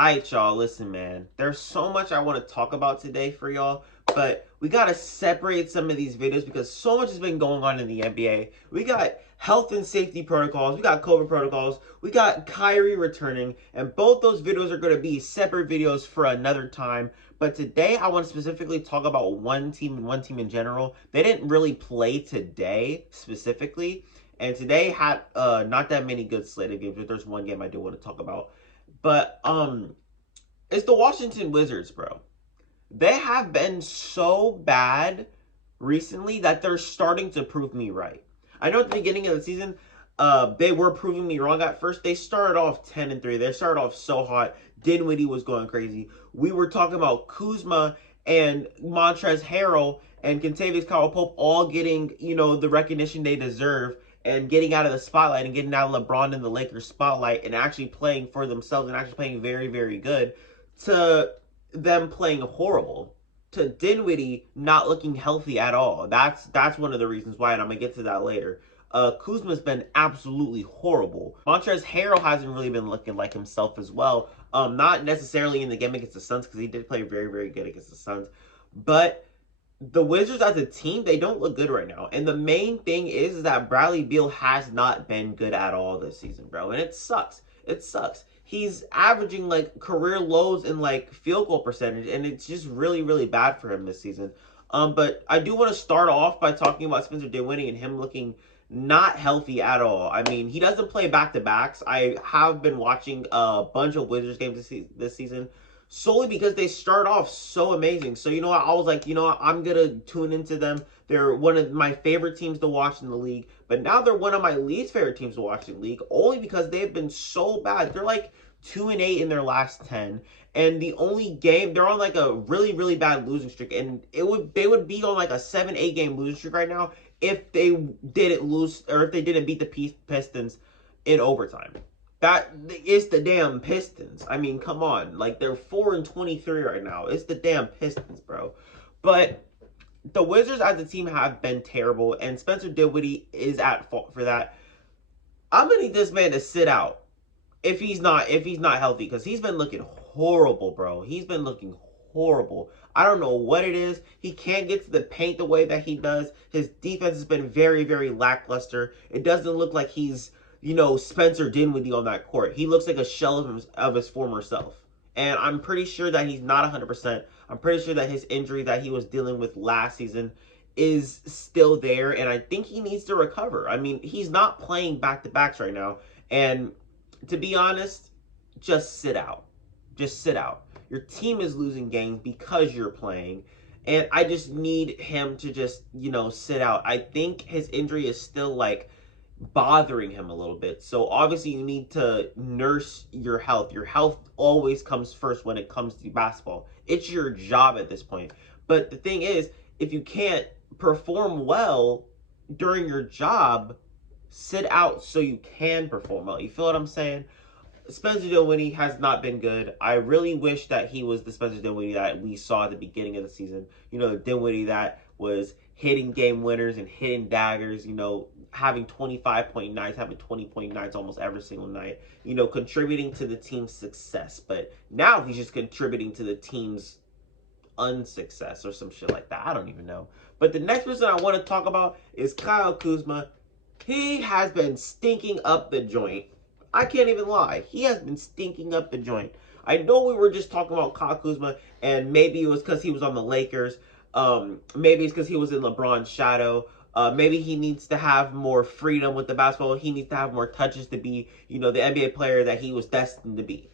Alright, y'all, listen, man. There's so much I want to talk about today for y'all, but we got to separate some of these videos because so much has been going on in the NBA. We got health and safety protocols, we got COVID protocols, we got Kyrie returning, and both those videos are going to be separate videos for another time. But today, I want to specifically talk about one team and one team in general. They didn't really play today, specifically, and today had not that many good slated games, but there's one game I do want to talk about. But it's the Washington Wizards, bro. They have been so bad recently that they're starting to prove me right. I know at the beginning of the season, they were proving me wrong at first. They started off 10-3. They started off so hot. Dinwiddie was going crazy. We were talking about Kuzma and Montrezl Harrell and Kentavious Caldwell-Pope all getting, the recognition they deserve and getting out of the spotlight and getting out of LeBron and the Lakers spotlight and actually playing for themselves and actually playing very, very good, to them playing horrible, to Dinwiddie not looking healthy at all. That's one of the reasons why, and I'm gonna get to that later. Kuzma's been absolutely horrible. Montrezl Harrell hasn't really been looking like himself as well. Not necessarily in the game against the Suns, because he did play very, very good against the Suns, but the Wizards as a team, they don't look good right now. And the main thing is that Bradley Beal has not been good at all this season, bro. And it sucks. It sucks. He's averaging like career lows in like field goal percentage, and it's just really, really bad for him this season. But I do want to start off by talking about Spencer Dinwiddie and him looking not healthy at all. I mean, he doesn't play back-to-backs. I have been watching a bunch of Wizards games this season, solely because they start off so amazing. So, you know what? I was like, you know what? I'm going to tune into them. They're one of my favorite teams to watch in the league. But now they're one of my least favorite teams to watch in the league, only because they've been so bad. They're like 2-8 in their last 10. And the only game, they're on like a really, really bad losing streak. And they would be on like a 7-8 game losing streak right now if they didn't lose, or if they didn't beat the Pistons in overtime. That is the damn Pistons. I mean, come on. Like, they're 4-23 right now. It's the damn Pistons, bro. But the Wizards as a team have been terrible, and Spencer Dinwiddie is at fault for that. I'm gonna need this man to sit out if he's not healthy, because he's been looking horrible, bro. He's been looking horrible. I don't know what it is. He can't get to the paint the way that he does. His defense has been very, very lackluster. It doesn't look like he's, Spencer Dinwiddie on that court. He looks like a shell of his former self. And I'm pretty sure that he's not 100%. I'm pretty sure that his injury that he was dealing with last season is still there. And I think he needs to recover. I mean, he's not playing back-to-backs right now. And to be honest, just sit out. Just sit out. Your team is losing games because you're playing. And I just need him to just, sit out. I think his injury is still, like, bothering him a little bit. So obviously you need to nurse your health. Your health always comes first when it comes to basketball. It's your job at this point. But the thing is, if you can't perform well during your job, sit out so you can perform well. You feel what I'm saying? Spencer Dinwiddie has not been good. I really wish that he was the Spencer Dinwiddie that we saw at the beginning of the season. The Dinwiddie that was hitting game winners and hitting daggers, having 25-point nights, having 20-point nights almost every single night, contributing to the team's success. But now he's just contributing to the team's unsuccess or some shit like that. I don't even know. But the next person I want to talk about is Kyle Kuzma. He has been stinking up the joint. I can't even lie. He has been stinking up the joint. I know we were just talking about Kyle Kuzma, and maybe it was because he was on the Lakers. Maybe it's because he was in LeBron's shadow. Maybe he needs to have more freedom with the basketball. He needs to have more touches to be, the NBA player that he was destined to be.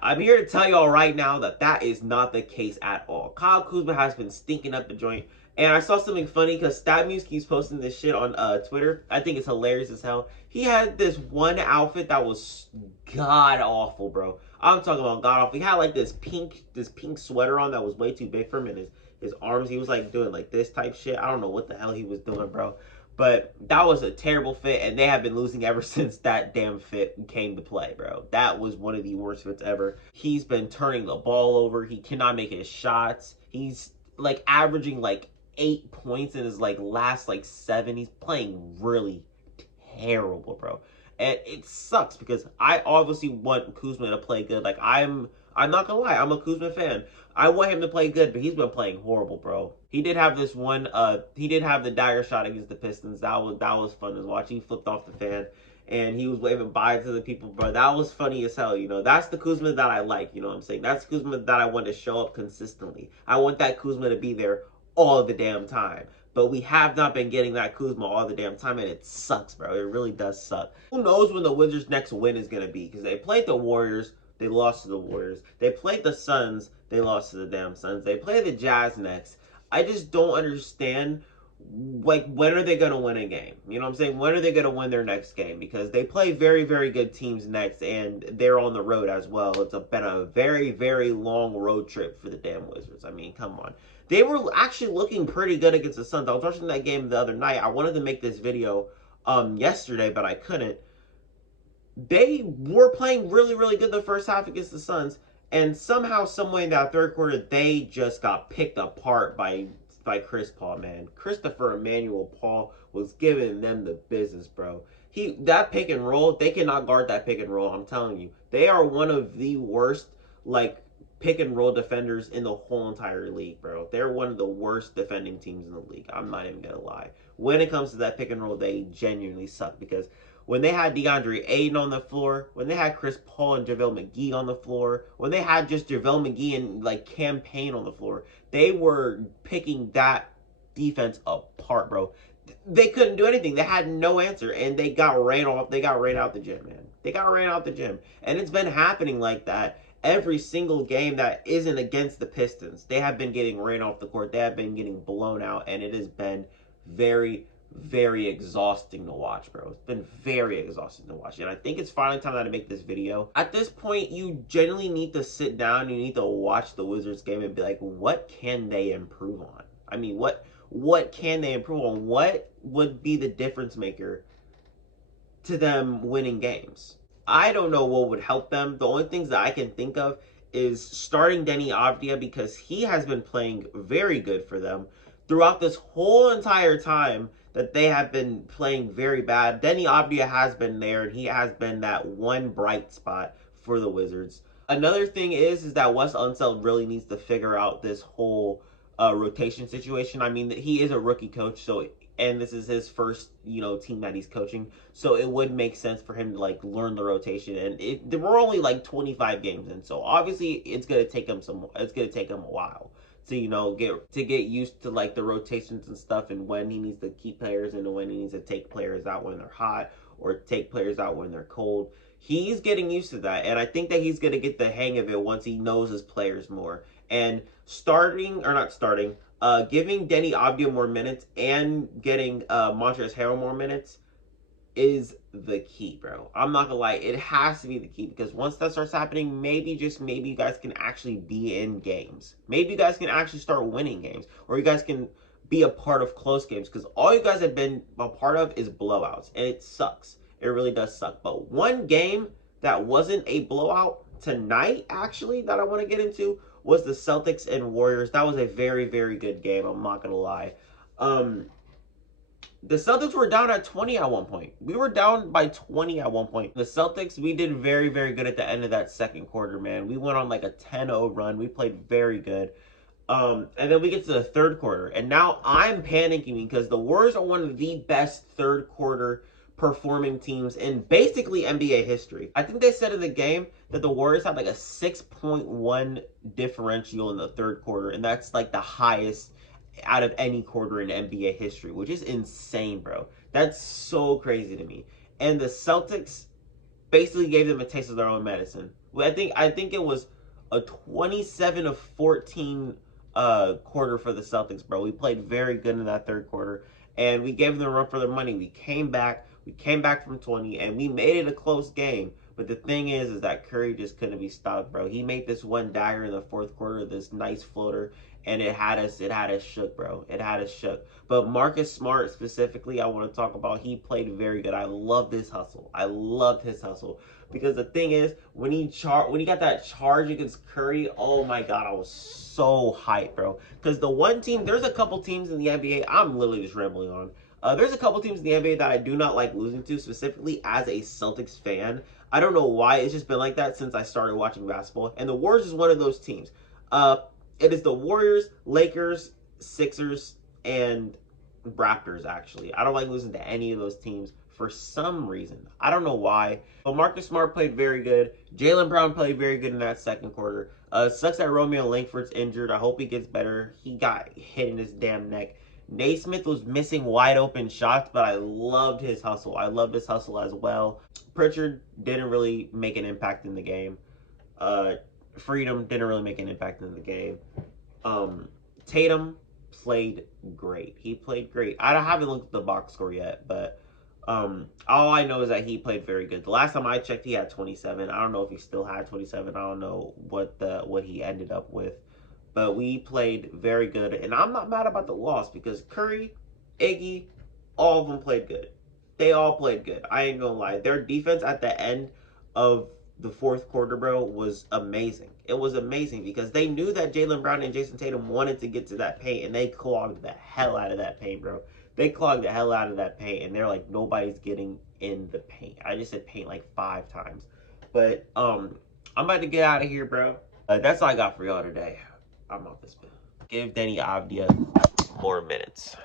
I'm here to tell y'all right now that that is not the case at all. Kyle Kuzma has been stinking up the joint. And I saw something funny because StatMuse keeps posting this shit on Twitter. I think it's hilarious as hell. He had this one outfit that was god awful, bro. I'm talking about god awful. He had like this pink sweater on that was way too big for him, and his arms, he was like doing like this type shit. I don't know what the hell he was doing, bro. But that was a terrible fit, and they have been losing ever since that damn fit came to play, bro. That was one of the worst fits ever. He's been turning the ball over. He cannot make his shots. He's like averaging like 8 points in his like last like 7. He's playing really terrible, bro. And it sucks because I obviously want Kuzma to play good. Like I'm not gonna lie, I'm a Kuzma fan. I want him to play good, but he's been playing horrible, bro. He did have this one. He did have the dagger shot against the Pistons. That was fun to watch. He flipped off the fan, and he was waving bye to the people, bro. That was funny as hell. You know, that's the Kuzma that I like. You know what I'm saying? That's Kuzma that I want to show up consistently. I want that Kuzma to be there all the damn time. But we have not been getting that Kuzma all the damn time, and it sucks, bro. It really does suck. Who knows when the Wizards' next win is gonna be? Because they played the Warriors. They lost to the Warriors. They played the Suns. They lost to the damn Suns. They play the Jazz next. I just don't understand, like, when are they going to win a game? You know what I'm saying? When are they going to win their next game? Because they play very, very good teams next, and they're on the road as well. Been a very, very long road trip for the damn Wizards. I mean, come on. They were actually looking pretty good against the Suns. I was watching that game the other night. I wanted to make this video yesterday, but I couldn't. They were playing really, really good the first half against the Suns, and somehow, someway in that third quarter, they just got picked apart by Chris Paul, man. Christopher Emmanuel Paul was giving them the business, bro. That pick and roll, they cannot guard that pick and roll. I'm telling you, they are one of the worst like pick and roll defenders in the whole entire league, bro. They're one of the worst defending teams in the league. I'm not even gonna lie. When it comes to that pick and roll, they genuinely suck because when they had DeAndre Ayton on the floor, when they had Chris Paul and JaVale McGee on the floor, when they had just JaVale McGee and like Cam Payne on the floor, they were picking that defense apart, bro. They couldn't do anything. They had no answer, and they got ran off. They got ran out the gym, man. They got ran out the gym, and it's been happening like that every single game that isn't against the Pistons. They have been getting ran off the court. They have been getting blown out, and it has been very, very exhausting to watch, bro. It's been very exhausting to watch, and I think it's finally time to make this video. At this point, you generally need to sit down, you need to watch the Wizards game and be like, what can they improve on? I mean, what can they improve on? What would be the difference maker to them winning games? I don't know what would help them. The only things that I can think of is starting Deni Avdija, because he has been playing very good for them throughout this whole entire time that they have been playing very bad. Deni Avdija has been there, and he has been that one bright spot for the Wizards. Another thing is that Wes Unseld really needs to figure out this whole rotation situation. I mean, he is a rookie coach, so, and this is his first, team that he's coaching, so it would make sense for him to like learn the rotation. And we're only like 25 games in, so obviously it's gonna take him a while to get used to like the rotations and stuff, and when he needs to keep players and when he needs to take players out when they're hot or take players out when they're cold. He's getting used to that, and I think that he's gonna get the hang of it once he knows his players more. And giving Deni Avdija more minutes and getting Montrezl Harrell more minutes is the key, bro. I'm not gonna lie, it has to be the key, because once that starts happening, maybe you guys can actually be in games. Maybe you guys can actually start winning games, or you guys can be a part of close games, because all you guys have been a part of is blowouts, and it sucks. It really does suck. But one game that wasn't a blowout tonight, actually, that I want to get into, was the Celtics and Warriors. That was a very, very good game. I'm not gonna lie. The Celtics were down at 20 at one point. We were down by 20 at one point. The Celtics, we did very, very good at the end of that second quarter, man. We went on like a 10-0 run. We played very good. And then we get to the third quarter, and now I'm panicking because the Warriors are one of the best third quarter performing teams in basically NBA history. I think they said in the game that the Warriors had like a 6.1 differential in the third quarter, and that's like the highest out of any quarter in NBA history, which is insane, bro. That's so crazy to me. And the Celtics basically gave them a taste of their own medicine. I think it was a 27-14 quarter for the Celtics, bro. We played very good in that third quarter, and we gave them a run for their money. We came back from 20, and we made it a close game. But the thing is that Curry just couldn't be stopped, bro. He made this one dagger in the fourth quarter, this nice floater, and it had us shook, bro. It had us shook. But Marcus Smart specifically, I want to talk about. He played very good. I loved his hustle. Because the thing is, when he got that charge against Curry, oh my God, I was so hyped, bro. Because there's a couple teams in the NBA I'm literally just rambling on. There's a couple teams in the NBA that I do not like losing to, specifically as a Celtics fan. I don't know why. It's just been like that since I started watching basketball. And the Warriors is one of those teams. Uh, it is the Warriors, Lakers, Sixers, and Raptors, actually. I don't like losing to any of those teams for some reason. I don't know why. But Marcus Smart played very good. Jaylen Brown played very good in that second quarter. Sucks that Romeo Langford's injured. I hope he gets better. He got hit in his damn neck. Naismith was missing wide open shots, but I loved his hustle. I loved his hustle as well. Pritchard didn't really make an impact in the game. Freedom didn't really make an impact in the game. Tatum played great. He played great. I haven't looked at the box score yet, but all I know is that he played very good. The last time I checked, he had 27. I don't know if he still had 27. I don't know what he ended up with. But we played very good, and I'm not mad about the loss because Curry, Iggy, all of them played good. They all played good. I ain't gonna lie. Their defense at the end of the fourth quarter, bro, was amazing. It was amazing because they knew that Jaylen Brown and Jason Tatum wanted to get to that paint, and they clogged the hell out of that paint, bro. They clogged the hell out of that paint, and they're like, nobody's getting in the paint. I just said paint like 5 times. But I'm about to get out of here, bro. That's all I got for y'all today. I'm off this bill. Give Danny Avdia more minutes.